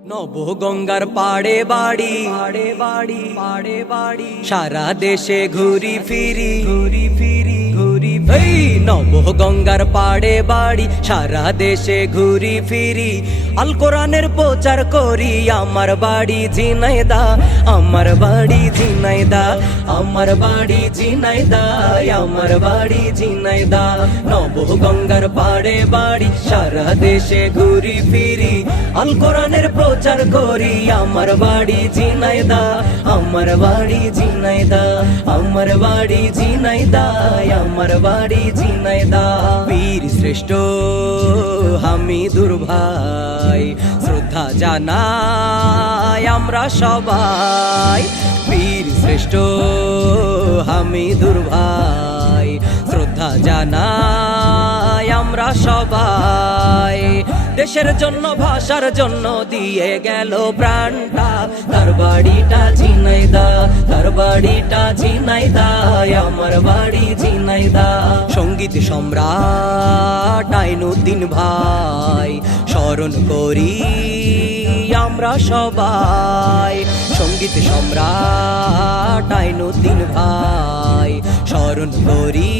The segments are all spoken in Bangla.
নবগঙ্গার পাড়ে বাড়ি পাড়ে বাড়ি পাড়ে বাড়ি সারা দেশে ঘুরি ফিরি ঘুরি ফিরি ঘুরি এই নবগঙ্গার পাড়ে বাড়ি সারা দেশে ঘুরি ফিরি আল কোরআনের প্রচার করি আমার বাড়ি ঝিনাইদহ আমার বাড়ি ঝিনাইদহ আমার বাড়ি ঝিনাইদহ আমার বাড়ি ঝিনাইদহ নবগঙ্গার পাড়ে বাড়ি সারা দেশে ঘুরি ফিরি আল কোরআনের প্রচার করি আমার বাড়ি ঝিনাইদহ আমার বাড়ি ঝিনাইদহ আমার বাড়ি ঝিনাইদহ আমার বাড়ি ঝিনাইদহ বীর শ্রেষ্ঠ হামিদুর ভাই শ্রদ্ধা জানাই আমরা সবাই বীর শ্রেষ্ঠ হামিদুর ভাই শ্রদ্ধা জানাই আমরা সবাই দেশের জন্য ভাষার জন্য দিয়ে গেল প্রাণটা তার বাড়িটা ঝিনাইদহ তার বাড়িটা ঝিনাইদহ আমার বাড়ি ঝিনাইদহ সঙ্গীত সম্রাট আইনুদ্দিন ভাই স্মরণ করি আমরা সবাই সঙ্গীত সম্রাট আইনুদ্দিন ভাই স্মরণ করি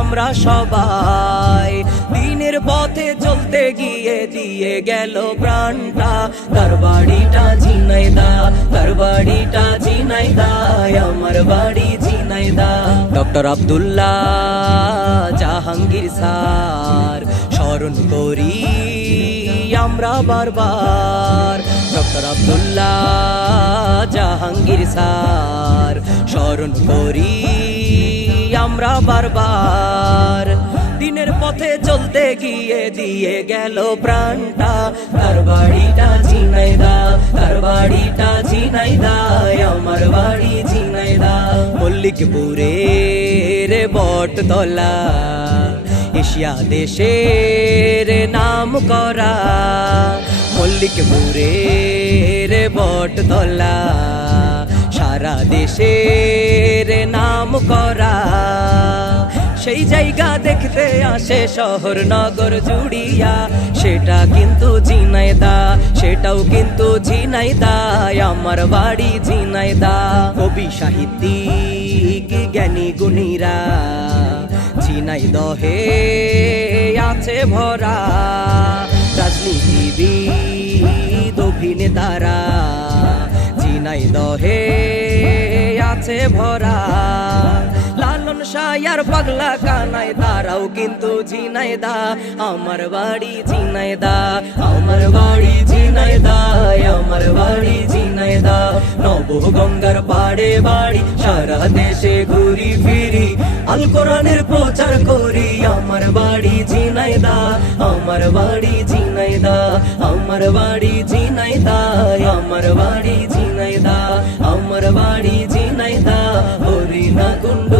আমরা সবাই দিনের পথে চলতে গিয়ে দিয়ে গেল প্রাণটা তার বাড়িটা ঝিনাইদহ তার বাড়িটা ঝিনাইদহ আমার বাড়ি ঝিনাইদহ ডক্টর আব্দুল্লাহ জাহাঙ্গীর স্যার স্মরণ করি আমরা বারবার ডক্টর আব্দুল্লাহ জাহাঙ্গীর স্যার স্মরণ করি আমরা বারবার দিনের পথে চলতে গিয়ে দিয়ে গেল প্রাণটা তার বাড়িটা ঝিনাইদহ তার বাড়িটা ঝিনাইদহ আমার বাড়ি ঝিনাইদহ মল্লিকপুরের বটতলা এশিয়া দেশের নাম করা মল্লিকপুরের বটতলা সারা দেশের নাম করা সেই জায়গা দেখতে আসে শহর নগর জুড়িয়া সেটা কিন্তু ঝিনাইদহ সেটাও কিন্তু ঝিনাইদহ আমার বাড়ি ঝিনাইদহ কবি সাহিত্যিক জ্ঞানী গুণীরা ঝিনাইদহে আছে ভরা রাজনীতিবিদ অভিনেতারা ঝিনাইদহে আছে ভরা লালন শাহ পাগলা কানাই তারাও কিন্তু ঝিনাইদহ আমার বাড়ি ঝিনাইদহ আমার বাড়ি ঝিনাইদহ আমার বাড়ি ঝিনাইদহ নবগঙ্গার পাড়ে বাড়ি সারা দেশে ঘুরি ফিরি আল কোরআনের প্রচার করি আমার বাড়ি ঝিনাইদহ আমার বাড়ি ঝিনাইদহ আমার বাড়ি ঝিনাইদহ আমার বাড়ি ঝিনাইদহ আমার বাড়ি ঝিনাইদহ হরিণা কুণ্ড